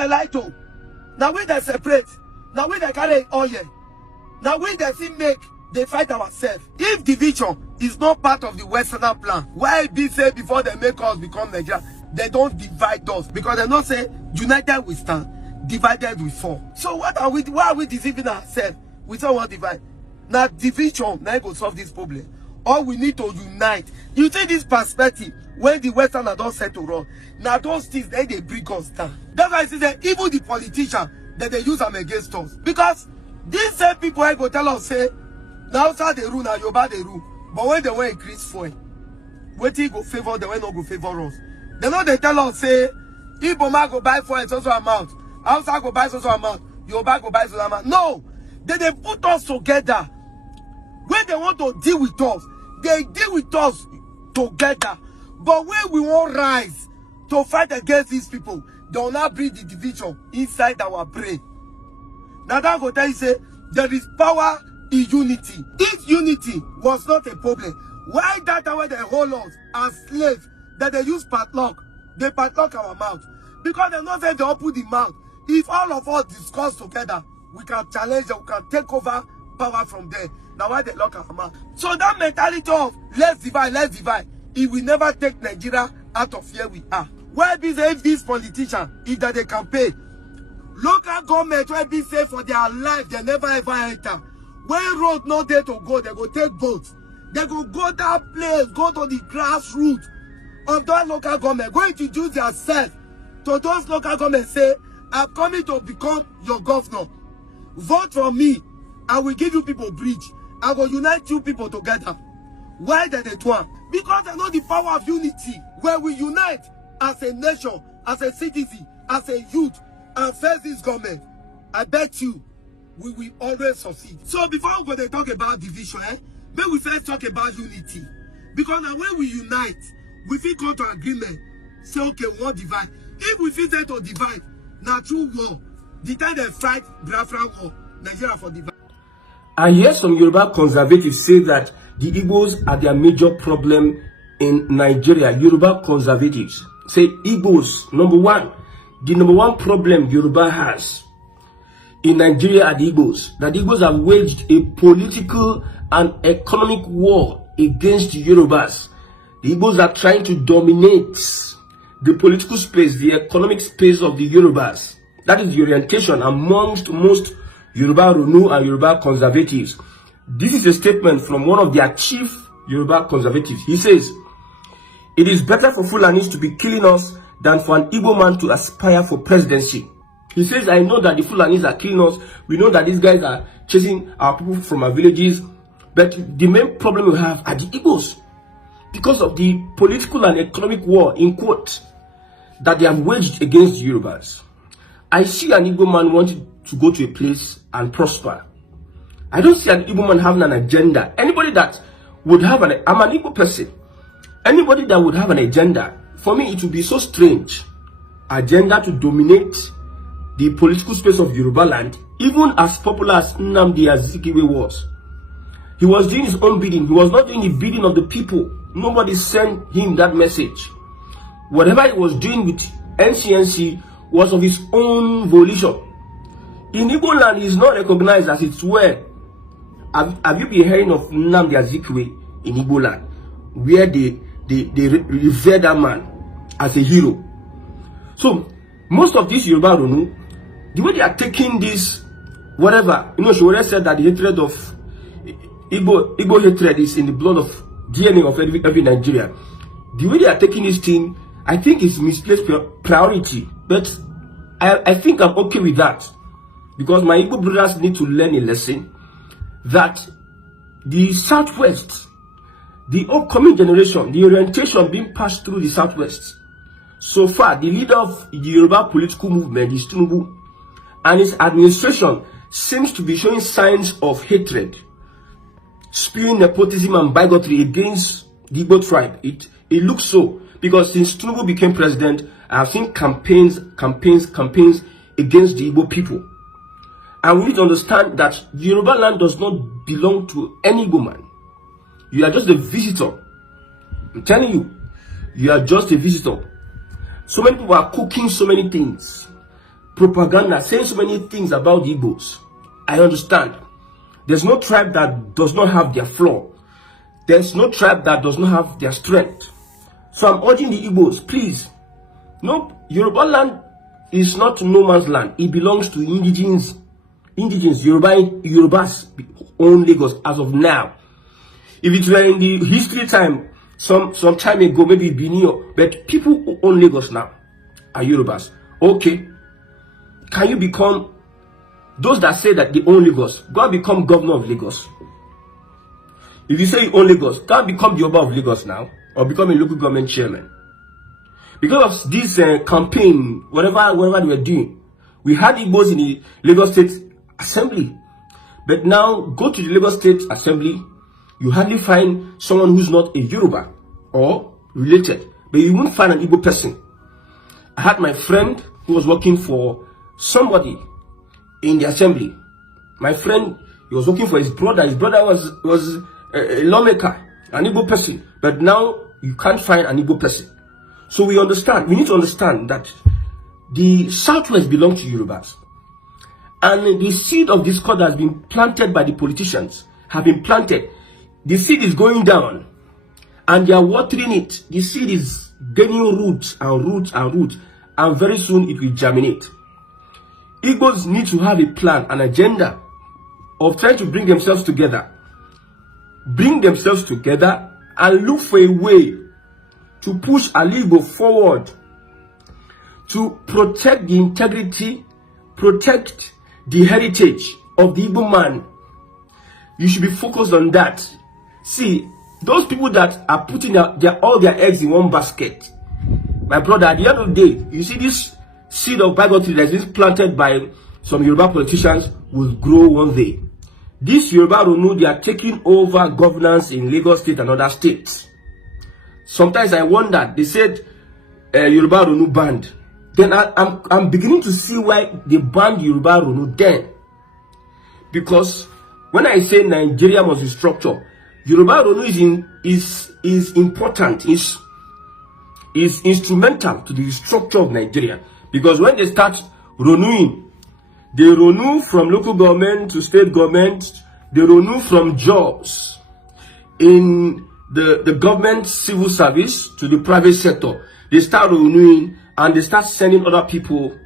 they like to. Now we they separate. Now we they carry oil. Now we they see make they fight ourselves. If division is not part of the Western plan, why be say before they make us become Nigeria, they don't divide us? Because they don't say united we stand, divided we fall. So what are we? Why are we deceiving ourselves? We say what divide. Now division now go solve this problem. All we need to unite. You see this perspective when the Westerners don't set to run. Now those things they bring us down. That's why I say that even the politicians that they use them against us. Because these same people I go tell us say now outside the rule, now Yoruba the rule. But when they want increase fuel, waiting go favor, they will not go favor us. They know they tell us say Igbo man go buy fuel so amount, outside go buy so amount, Yoruba go buy so amount. No, they put us together. When they want to deal with us, they deal with us together. But when we won't rise to fight against these people, they will not bring the division inside our brain. Now that go tell you say there is power in unity. If unity was not a problem, why that way they hold us as slaves that they use padlock? They padlock our mouth. Because they not say they open the mouth. If all of us discuss together, we can challenge them, we can take over power from there. Now why they lock our mouth? So that mentality of let's divide, it will never take Nigeria out of here we are. Where be say if these politicians, if that they campaign, local government will be safe for their life, they never ever enter. When road not there to go, they go take boats. They go that place, go to the grassroots of that local government. Go introduce yourself to those local government. Say, I'm coming to become your governor. Vote for me. I will give you people bridge. I will unite you people together. Why did they do it? Because they know the power of unity. Where we unite as a nation, as a citizen, as a youth, and face this government, I bet you we will always succeed. So before we go to talk about division, may we first talk about unity. Because now when we unite, we feel come to agreement. Say, okay, we won't divide. If we feel to divide, now true war. The time they fight Biafra war, Nigeria for divide. I hear some Yoruba conservatives say that the Igbos are their major problem in Nigeria. Yoruba conservatives say Igbos, the number one problem Yoruba has in Nigeria are the Igbos. That the Igbos have waged a political and economic war against the Yorubas. The Igbos are trying to dominate the political space, the economic space of the Yorubas. That is the orientation amongst most Yoruba Ronu and Yoruba conservatives. This is a statement from one of their chief Yoruba conservatives. He says, "It is better for Fulanis to be killing us than for an Igbo man to aspire for presidency." He says, I know that the Fulanis are killing us. We know that these guys are chasing our people from our villages. But the main problem we have are the Igbos. Because of the political and economic war, in quote, that they have waged against the Yorubas. I see an Igbo man wanting to go to a place and prosper. I don't see an Igbo man having an agenda. Anybody that would have I'm an Igbo person. Anybody that would have an agenda, for me it would be so strange. Agenda to dominate the political space of Yoruba land, even as popular as Nnamdi Azikiwe was. He was doing his own bidding. He was not doing the bidding of the people. Nobody sent him that message. Whatever he was doing with NCNC was of his own volition. In Igbo land, he is not recognized as it were. Have you been hearing of Nnamdi Azikiwe in Igbo land, where they revere that man as a hero? So, most of these Yoruba Ronu, the way they are taking this, whatever, Showore said that the hatred of Igbo hatred is in the blood of DNA of every Nigerian. The way they are taking this thing, I think it's misplaced priority. But I think I'm okay with that. Because my Igbo brothers need to learn a lesson that the Southwest, the upcoming generation, the orientation being passed through the Southwest. So far, the leader of the Yoruba political movement is Tinubu, and his administration seems to be showing signs of hatred, spewing nepotism and bigotry against the Igbo tribe. It looks so, because since Tinubu became president, I have seen campaigns against the Igbo people. And we need to understand that Yoruba land does not belong to any Igbo man. You are just a visitor. I'm telling you, you are just a visitor. So many people are cooking so many things, propaganda, saying so many things about the Igbos. I understand. There's no tribe that does not have their flaw. There's no tribe that does not have their strength. So I'm urging the Igbos, please. No, Yoruba land is not no man's land. It belongs to indigenous Yorubas own Lagos as of now. If it were in the history time, some time ago, maybe Benin, but people who own Lagos now are Yorubas. Okay, can you become those that say that they own Lagos? Go and become governor of Lagos. If you say you own Lagos, go and become the Oba of Lagos now, or become a local government chairman. Because of this campaign, whatever they were doing, we had Igbos in the Lagos State Assembly. But now, go to the Lagos State Assembly, you hardly find someone who's not a Yoruba or related. But you won't find an Igbo person. I had my friend who was working for somebody in the assembly. My friend, he was working for his brother. His brother was a lawmaker, an Igbo person. But now, you can't find an Igbo person. So we need to understand that the Southwest belongs to Yorubas. And the seed of discord has been planted by the politicians, have been planted. The seed is going down, and they are watering it. The seed is gaining roots and roots and roots, and very soon it will germinate. Igbos need to have a plan, an agenda of trying to bring themselves together. Bring themselves together and look for a way to push Igbo forward, to protect the integrity, protect the heritage of the Igbo man. You should be focused on that. See, those people that are putting all their eggs in one basket, my brother, at the end of the day, you see this seed of bigotry that is planted by some Yoruba politicians will grow one day. This Yoruba Ronu, they are taking over governance in Lagos State and other states. Sometimes I wonder, they said Yoruba Ronu banned. Then I'm beginning to see why they banned Yoruba Ronu then. Because when I say Nigeria must be structured, Yoruba Ronu is important, is instrumental to the structure of Nigeria. Because when they start Ronuing, they Ronu from local government to state government, they Ronu from jobs in the government civil service to the private sector. They start renewing and they start sending other people,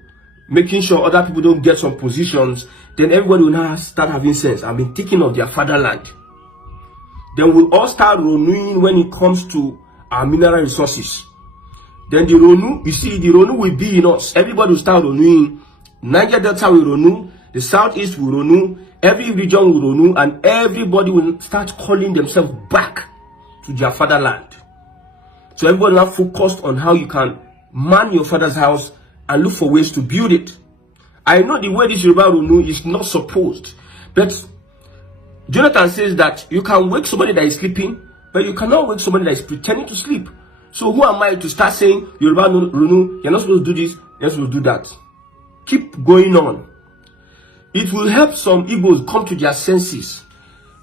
making sure other people don't get some positions. Then everybody will now start having sense and be thinking of their fatherland. Then we'll all start renewing when it comes to our mineral resources. Then the Ronu, you see, the Ronu will be in us. Everybody will start renewing. Niger Delta will renew, the Southeast will renew, every region will renew, and everybody will start calling themselves back to their fatherland. So everybody now focused on how you can man your father's house and look for ways to build it. I know the way this Yoruba Runu is not supposed, but Jonathan says that you can wake somebody that is sleeping, but you cannot wake somebody that is pretending to sleep. So who am I to start saying, Yoruba Runu, you're not supposed to do this, you're not supposed to do that? Keep going on. It will help some Igbos come to their senses.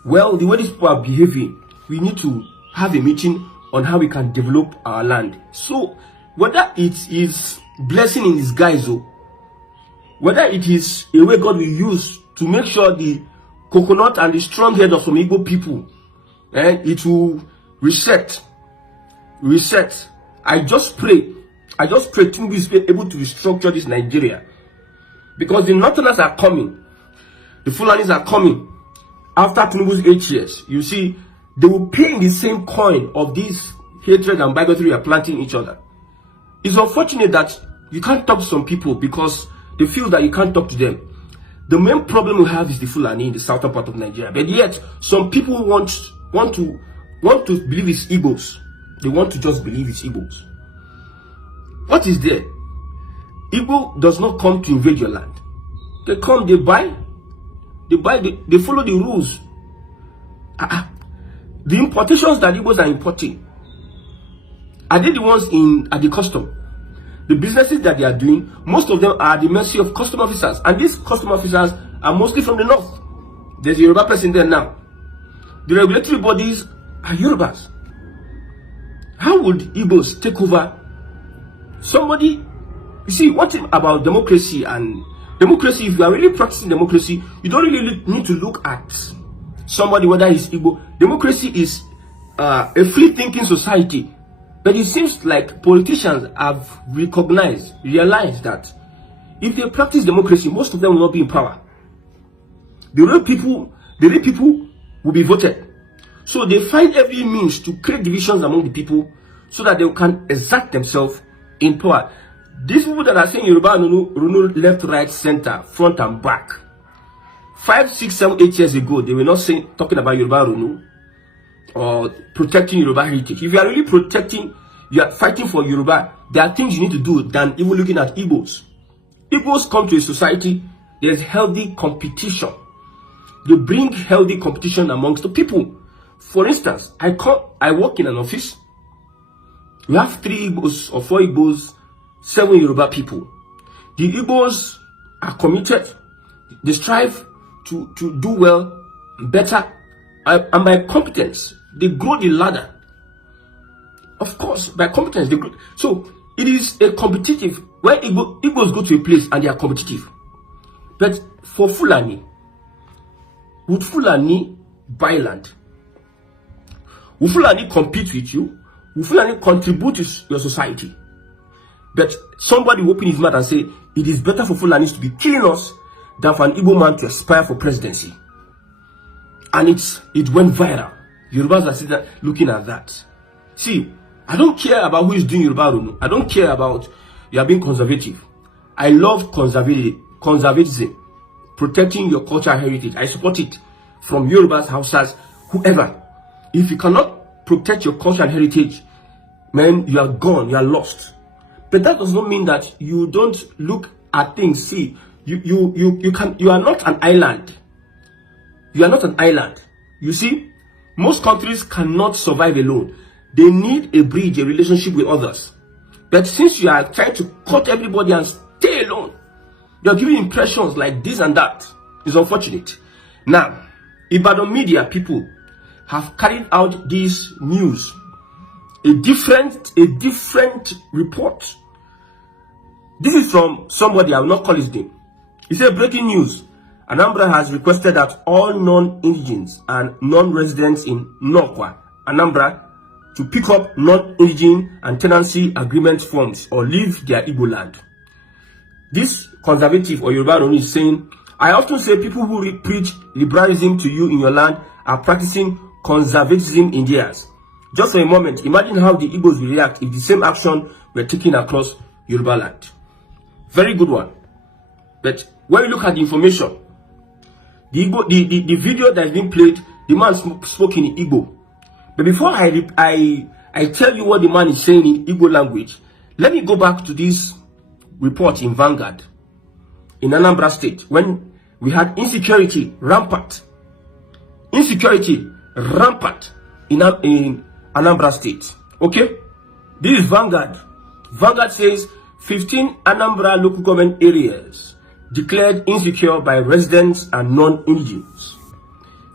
Well, the way these people are behaving, we need to have a meeting on how we can develop our land. So, whether it is blessing in disguise, or whether it is a way God will use to make sure the coconut and the strong head of some Igbo people, it will reset. I just pray Tinubu is able to restructure this Nigeria. Because the Northerners are coming. The Fulanis are coming. After Tinubu's 8 years, you see, they will pay in the same coin of this hatred and bigotry we are planting each other. It's unfortunate that you can't talk to some people because they feel that you can't talk to them. The main problem we have is the Fulani in the southern part of Nigeria. But yet, some people want to believe it's Igbos. They want to just believe it's Igbos. What is there? Igbo does not come to invade your land. They come, they buy, they follow the rules. The importations that Igbos are importing, are they the ones at the custom? The businesses that they are doing, most of them are at the mercy of custom officers. And these custom officers are mostly from the north. There's a Yoruba person there now. The regulatory bodies are Yorubas. How would Igbos take over somebody You see, one thing about democracy, and democracy, if you are really practicing democracy, you don't really need to look at somebody whether he's Igbo. Democracy is a free thinking society. But it seems like politicians have realized that if they practice democracy, most of them will not be in power. The real people will be voted. So they find every means to create divisions among the people so that they can exert themselves in power. These people that are saying Yoruba Runu left, right, center, front and back. 5, 6, 7, 8 years ago, they were not talking about Yoruba Runu or protecting Yoruba heritage. If you are really you are fighting for Yoruba, there are things you need to do than even looking at Igbos. Igbos come to a society, there's healthy competition. They bring healthy competition amongst the people. For instance, I work in an office. We have 3 Igbos or 4 Igbos, 7 Yoruba people. The Igbos are committed. They strive to do well, better, and by competence, they grow the ladder. Of course, by competence, they grow. So it is a competitive. When Igbos go to a place and they are competitive. But for Fulani, would Fulani buy land? Will Fulani compete with you? Will Fulani contribute to your society? But somebody will open his mouth and say, it is better for Fulanis to be killing us than for an Igbo man to aspire for presidency. And it went viral. Yorubas are sitting looking at that. See, I don't care about who is doing Yoruba Runu. I don't care about you are being conservative. I love conservatism, protecting your cultural heritage. I support it from Yorubas, Hausas, whoever. If you cannot protect your culture and heritage, man, you are gone, you are lost. But that does not mean that you don't look at things. See, you are not an island. You are not an island. You see, most countries cannot survive alone. They need a bridge, a relationship with others. But since you are trying to cut everybody and stay alone, you are giving impressions like this and that. It's unfortunate. Now, Ibadan media people have carried out this news, a different report. This is from somebody, I will not call his name. He said, breaking news, Anambra has requested that all non-indigens and non-residents in Nokwa, Anambra, to pick up non-indigen and tenancy agreement forms or leave their Igbo land. This conservative or Yoruba Runu is saying, I often say people who preach liberalism to you in your land are practicing conservatism in theirs. Just for a moment, imagine how the Igbos will react if the same action were taken across Yoruba land. Very good one. But when you look at the information, the video that is being played, the man spoke in Igbo. But before I tell you what the man is saying in Igbo language, let me go back to this report in Vanguard in Anambra State when we had insecurity rampant. Insecurity rampant in Anambra State. Okay? This is Vanguard. Vanguard says 15 Anambra local government areas declared insecure by residents and non-indigens.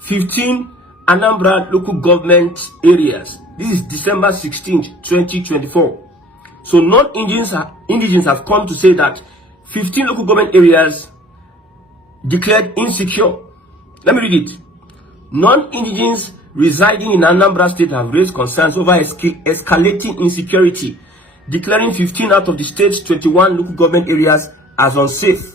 15 Anambra local government areas. This is December 16th, 2024. So non-indigens have come to say that 15 local government areas declared insecure. Let me read it. Non-indigens residing in Anambra State have raised concerns over escalating insecurity, declaring 15 out of the state's 21 local government areas as unsafe.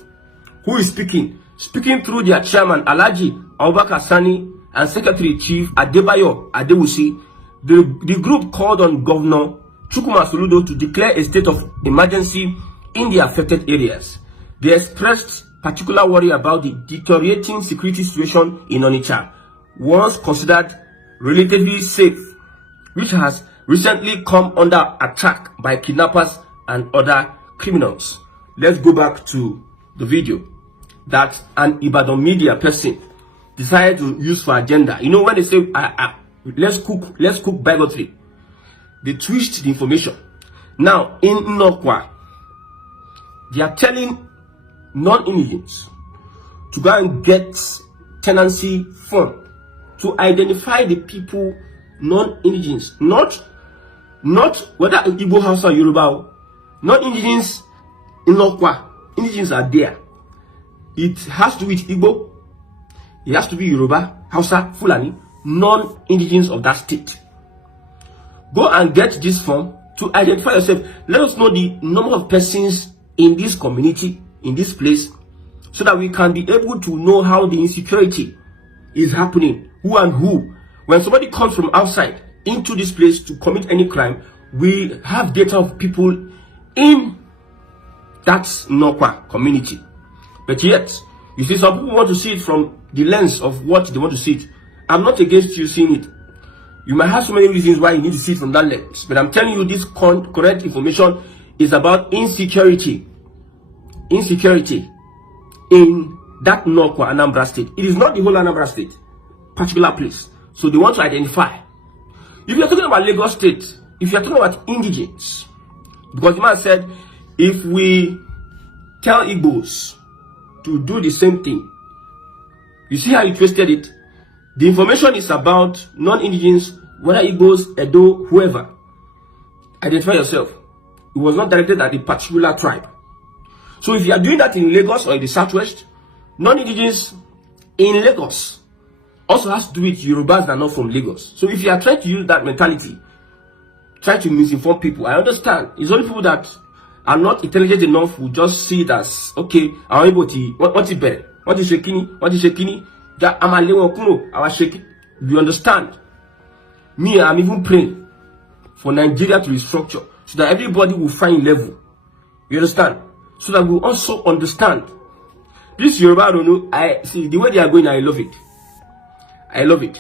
Who is speaking? Speaking through their chairman, Alhaji Abubakar Sani, and Secretary Chief Adebayo Adewusi, the group called on Governor Chukwuma Soludo to declare a state of emergency in the affected areas. They expressed particular worry about the deteriorating security situation in Onitsha, once considered relatively safe, which has recently come under attack by kidnappers and other criminals. Let's go back to the video that an Ibadan media person decided to use for agenda. You know, when they say let's cook bigotry, they twist the information. Now in Nokwa, they are telling non-indigens to go and get tenancy form to identify the people, non-indigens, not whether Igbo House or Yoruba, non-indigens Inokwa, indigens are there. It has to be Igbo, it has to be Yoruba, Hausa, Fulani, non-indigens of that state. Go and get this form to identify yourself. Let us know the number of persons in this community, in this place, so that we can be able to know how the insecurity is happening, who and who. When somebody comes from outside into this place to commit any crime, we have data of people in that Nokwa community. But yet, you see, some people want to see it from the lens of what they want to see it. I'm not against you seeing it. You might have so many reasons why you need to see it from that lens. But I'm telling you, this correct information is about insecurity. Insecurity in that Nokwa, Anambra State. It is not the whole Anambra State, particular place. So they want to identify. If you're talking about Lagos State, if you're talking about indigens, because the man said, if we tell Igbos to do the same thing, you see how he twisted it? The information is about non-indigens, whether Igbos, Edo, whoever. Identify yourself. It was not directed at a particular tribe. So if you are doing that in Lagos or in the Southwest, non-indigens in Lagos also has to do with Yorubas that are not from Lagos. So if you are trying to use that mentality, try to misinform people, I understand. It's only people that are not intelligent enough who just see it as, okay, I'm able to, what is better? What is Shekini? What is Shekini? I was shaking. You understand? Me, I'm even praying for Nigeria to restructure so that everybody will find level. You understand? So that we also understand. This Yoruba, I don't know. I see the way they are going. I love it. I love it.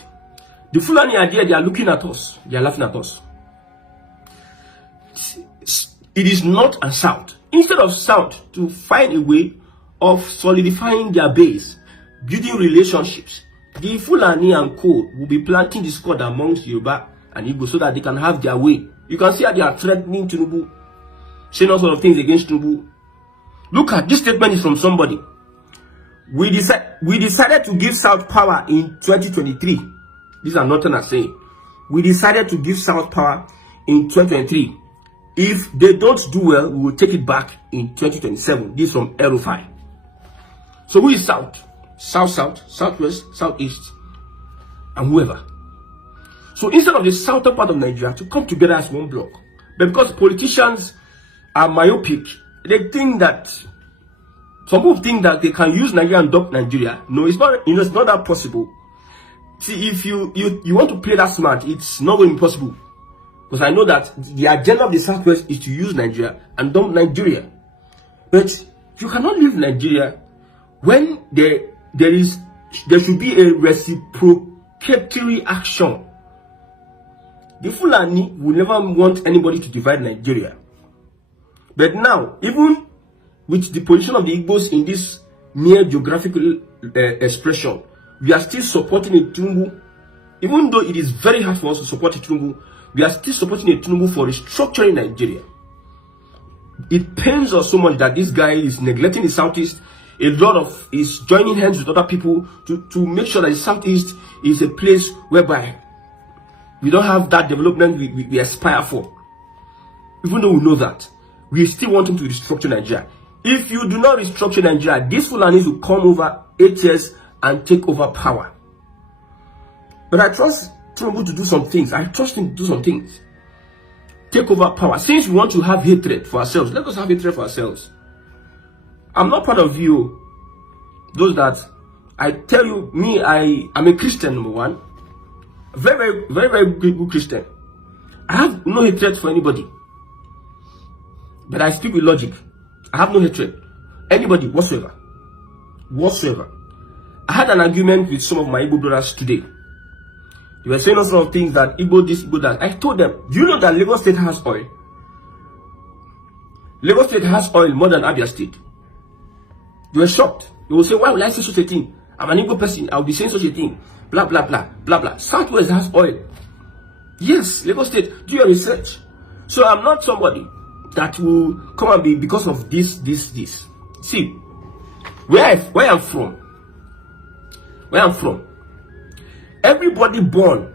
The Fulani are there. They are looking at us. They are laughing at us. It is north and south. Instead of south to find a way of solidifying their base, building relationships, the Fulani and co will be planting discord amongst Yoruba and Igbo so that they can have their way. You can see how they are threatening Tinubu, saying all sorts of things against Tinubu. Look at this statement is from somebody. We decided to give South power in 2023. These are nothing I'm saying. We decided to give South power in 2023. If they don't do well, we will take it back in 2027. This is from Erufai. So who is South? South, Southwest, Southeast, and whoever. So instead of the southern part of Nigeria to come together as one block, but because politicians are myopic, they think that some people think that they can use Nigeria and dump Nigeria. No, it's not. It's not that possible. See, if you want to play that smart, it's not going to be possible. Because I know that the agenda of the Southwest is to use Nigeria and dump Nigeria. But you cannot leave Nigeria when there should be a reciprocatory action. The Fulani will never want anybody to divide Nigeria. But now, even with the position of the Igbos in this mere geographical expression, we are still supporting a Tinubu. Even though it is very hard for us to support a Tinubu, we are still supporting a Tinubu for restructuring Nigeria. It pains us so much that this guy is neglecting the Southeast. A lot of is joining hands with other people to make sure that the Southeast is a place whereby we don't have that development we aspire for. Even though we know that, we still want him to restructure Nigeria. If you do not restructure Nigeria, these Fulanis will come over 8 years and take over power. But I trust Tinubu to do some things. I trust him to do some things. Take over power. Since we want to have hatred for ourselves, let us have hatred for ourselves. I'm not part of you, those that I tell you, me, I'm a Christian, number one. Very, very, very, very good Christian. I have no hatred for anybody. But I speak with logic. I have no hatred. Anybody whatsoever. Whatsoever. I had an argument with some of my Igbo brothers today. They were saying all sorts of things that Igbo this, Igbo that. I told them, do you know that Lagos State has oil? Lagos State has oil more than Abia State. They were shocked. They will say, why would I say such a thing? I'm an Igbo person. I'll be saying such a thing. Blah, blah, blah, blah, blah. Southwest has oil. Yes, Lagos State, do your research. So I'm not somebody that will come and be because of this. See, where I'm from, everybody born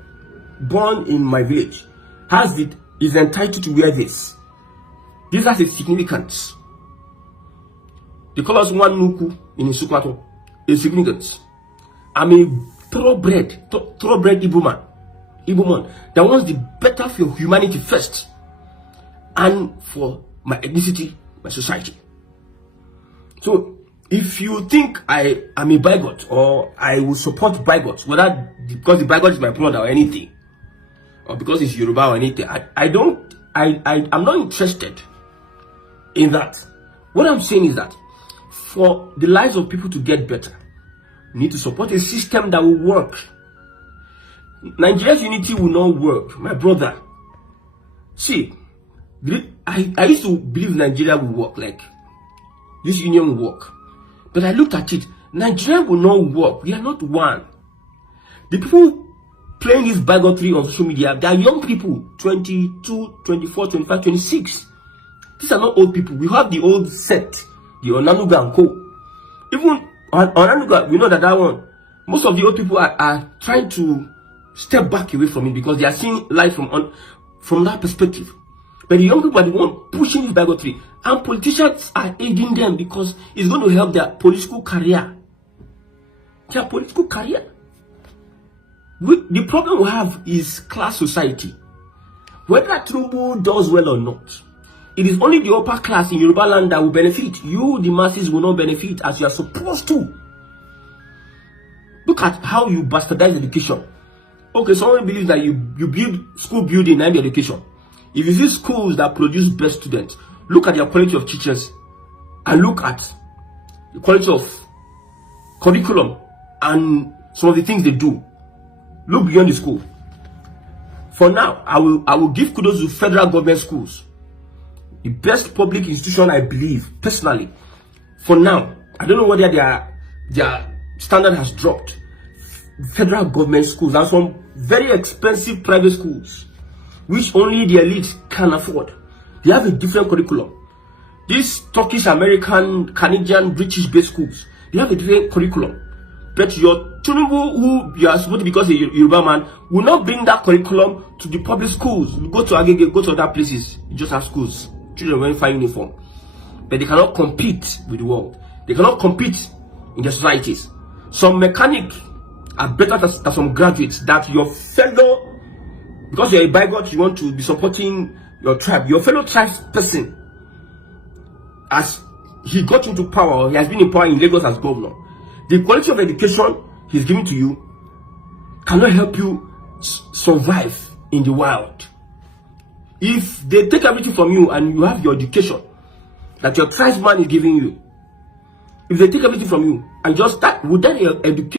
in my village is entitled to wear this. This has a significance. They call us one nuku in Sukwato. It's significant. I'm a thoroughbred Igbo man that wants the better for humanity first and for my ethnicity, my society. So if you think I am a bigot or I will support bigots, whether because the bigot is my brother or anything, or because it's Yoruba or anything, I'm not interested in that. What I'm saying is that for the lives of people to get better, we need to support a system that will work. Nigeria's unity will not work, my brother. See, I used to believe Nigeria will work, like this union will work. But I looked at it, Nigeria will not work. We are not one. The people playing this bigotry on social media, they are young people, 22, 24, 25, 26. These are not old people. We have the old set, the Onanuga and Co. Even Onanuga, we know that one, most of the old people are trying to step back away from it because they are seeing life from that perspective. But the young people are the one pushing this bigotry, and politicians are aiding them because it's going to help their political career. Their political career. The problem we have is class society. Whether Tinubu does well or not, it is only the upper class in Yoruba land that will benefit. You, the masses, will not benefit as you are supposed to. Look at how you bastardize education. Okay, someone believes that you build school building and education. If you see schools that produce best students, look at the quality of teachers and look at the quality of curriculum and some of the things they do. Look beyond the school. For now, I will give kudos to federal government schools. The best public institution, I believe, personally. For now, I don't know whether their standard has dropped. Federal government schools and some very expensive private schools, which only the elite can afford. They have a different curriculum. These Turkish, American, Canadian, British-based schools, they have a different curriculum. But your Tinubu, who you are supposed to be because a Yoruba man, will not bring that curriculum to the public schools. You go to Agege, go to other places, you just have schools. Children wearing fine uniform. But they cannot compete with the world. They cannot compete in their societies. Some mechanics are better than some graduates that your fellow, because you're a bigot, you want to be supporting your tribe. Your fellow tribe person, as he got into power, he has been in power in Lagos as governor. The quality of education he's giving to you cannot help you survive in the wild. If they take everything from you and you have your education that your tribesman is giving you, if they take everything from you and just start, would that education